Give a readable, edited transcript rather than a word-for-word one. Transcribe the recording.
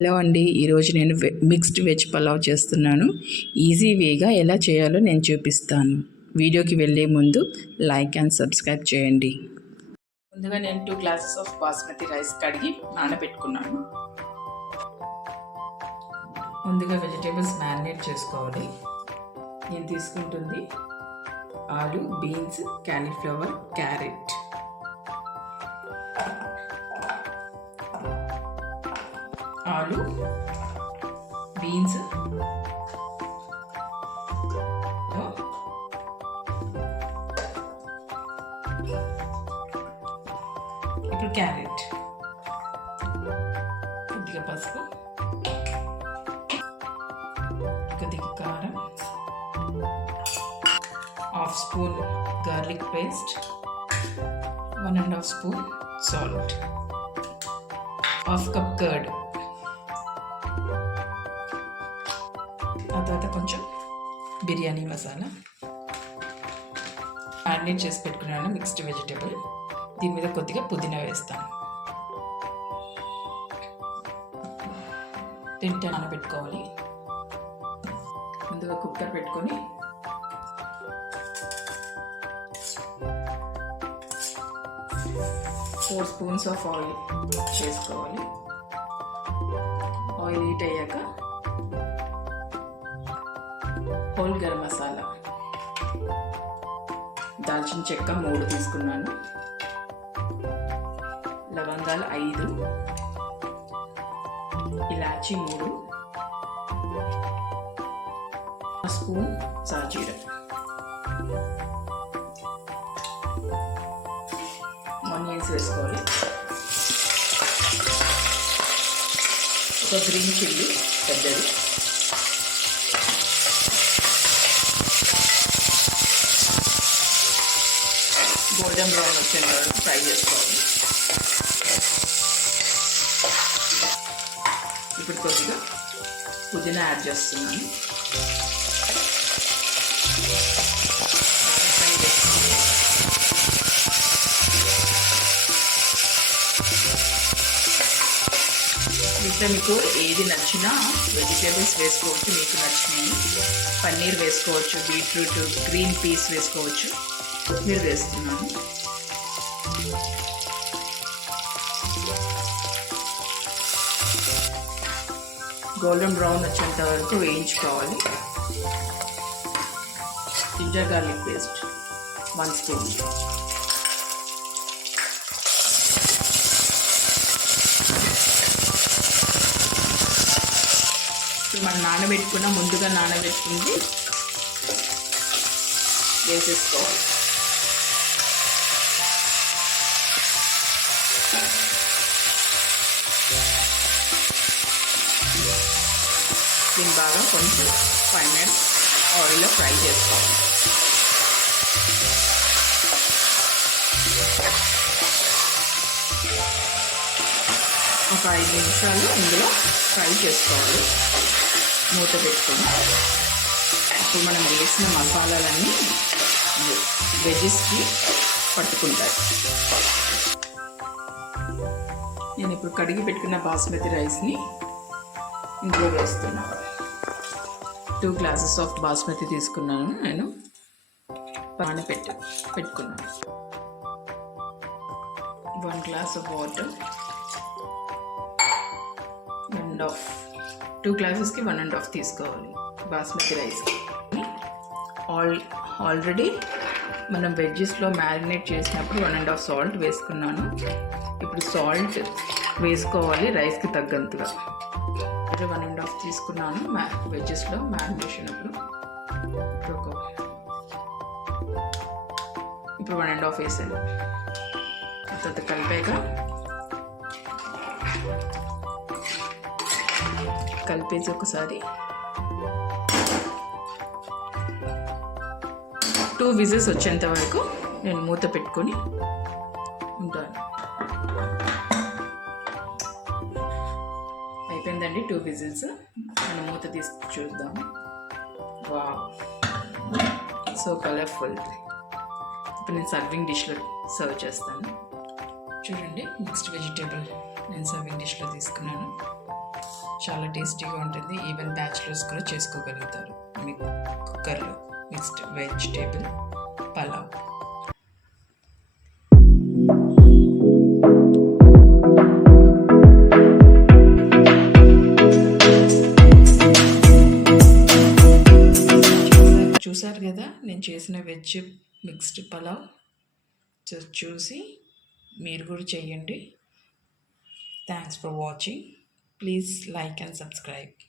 Hello అండి, ఈరోజు నేను మిక్స్డ్ వెజ్ పలావ్ చేస్తున్నాను. ఈజీ వేగా ఎలా చేయాలో నేను చూపిస్తాను. వీడియోకి వెళ్ళే ముందు లైక్ అండ్ సబ్స్క్రైబ్ చేయండి. ముందుగా నేను 2 గ్లాసెస్ ఆఫ్ బాస్మతి రైస్ కడిగి నానబెట్టుకున్నాను. ముందుగా వెజిటేబుల్స్ మ్యారినేట్ చేసుకోవాలి. నేను తీసుకుంటుంది ఆలు, బీన్స్, క్యాలీఫ్లవర్, క్యారెట్. ఆలు, బీన్స్, ఇప్పుడు క్యారెట్, కొద్దిగా పసుపు, కొద్దిగా కారం, half spoon garlic paste, 1.5 spoon salt, half cup curd, ఆ తర్వాత కొంచెం బిర్యానీ మసాలా. మ్యారినేట్ చేసి పెట్టుకున్నాను మిక్స్డ్ వెజిటేబుల్. దీని మీద కొద్దిగా పుదీనా వేస్తాను. తింటే నానబెట్టుకోవాలి. ముందుగా కుక్కర్ పెట్టుకొని ఫోర్ స్పూన్స్ ఆఫ్ ఆయిల్ చేసుకోవాలి. ఆయిల్ హీట్ అయ్యాక హోల్ గరం మసాలా, దాల్చిన చెక్క 3 తీసుకున్నాను, లవంగాలు 5, ఇలాచి 3, స్పూన్ సాజీర, ఆనియన్స్ వేసుకోవాలి, ఒక గ్రీన్ చిల్లీ పెద్దది, గోల్డెన్ బ్రౌన్ వచ్చేంత వరకు ఫ్రై చేసుకోవాలి. ఇప్పుడు కొద్దిగా పుదీనా యాడ్ చేస్తున్నాను. ఇట్లా మీకు ఏది నచ్చినా వెజిటేబుల్స్ వేసుకోవచ్చు. మీకు నచ్చినవి పన్నీర్ వేసుకోవచ్చు, బీట్రూట్, గ్రీన్ పీస్ వేసుకోవచ్చు. కొత్తిమీర వేస్తున్నాను. గోల్డెన్ బ్రౌన్ వచ్చేంత వరకు వేయించుకోవాలి. జింజర్ గార్లిక్ పేస్ట్ 1 స్పూన్, మనం ముందుగా నానబెట్టుకుంది వేసేసుకోవాలి. దీన్ని బాగా కొంచెం 5 మినిట్స్ ఆయిల్లో ఫ్రై చేసుకోవాలి. ఒక 5 నిమిషాలు ఇందులో ఫ్రై చేసుకోవాలి మూత పెట్టుకొని. ఇప్పుడు మనం వేసిన మసాలాలన్నీ వెజెస్కి పట్టుకుంటాయి. నేను ఇప్పుడు కడిగి పెట్టుకున్న బాస్మతి రైస్ని ఇందులో వేస్తున్నాను. 2 గ్లాసెస్ ఆఫ్ బాస్మతి తీసుకున్నాను. నేను పెట్టుకున్నాను. 1 గ్లాస్ ఆఫ్ వాటర్, 2 గ్లాసెస్కి 1.5 తీసుకోవాలి బాస్మతి రైస్కి. ఆల్రెడీ మనం వెజ్జెస్లో మ్యారినేట్ చేసినప్పుడు 1.5 సాల్ట్ వేసుకున్నాను. ఇప్పుడు సాల్ట్ వేసుకోవాలి రైస్కి తగ్గంతగా. 1.5 తీసుకున్నాను వెజ్జెస్లో మ్యారినేషన్ అప్పుడు. ఇప్పుడు 1.5 వేసాను. తర్వాత కలిపేసి ఒకసారి 2 విజిల్స్ వచ్చేంత వరకు నేను మూత పెట్టుకొని ఉంటాను. అయిపోయిందండి 2 విజిల్స్. మనం మూత తీసి చూద్దాం. Wow, so colourful. ఇప్పుడు నేను సర్వింగ్ డిష్లో సర్వ్ చేస్తాను. చూడండి, మిక్స్డ్ వెజిటేబుల్ నేను సర్వింగ్ డిష్లో తీసుకున్నాను. చాలా టేస్టీగా ఉంటుంది. ఈవెన్ బ్యాచిలర్స్ కూడా చేసుకోగలుగుతారు. మీకు కుక్కర్లో మిక్స్డ్ వెజిటేబుల్ పలావ్. చూసారు కదా నేను చేసిన వెజ్ మిక్స్డ్ పలావ్. చూసి మీరు కూడా చేయండి. Thanks for watching. Please like and subscribe.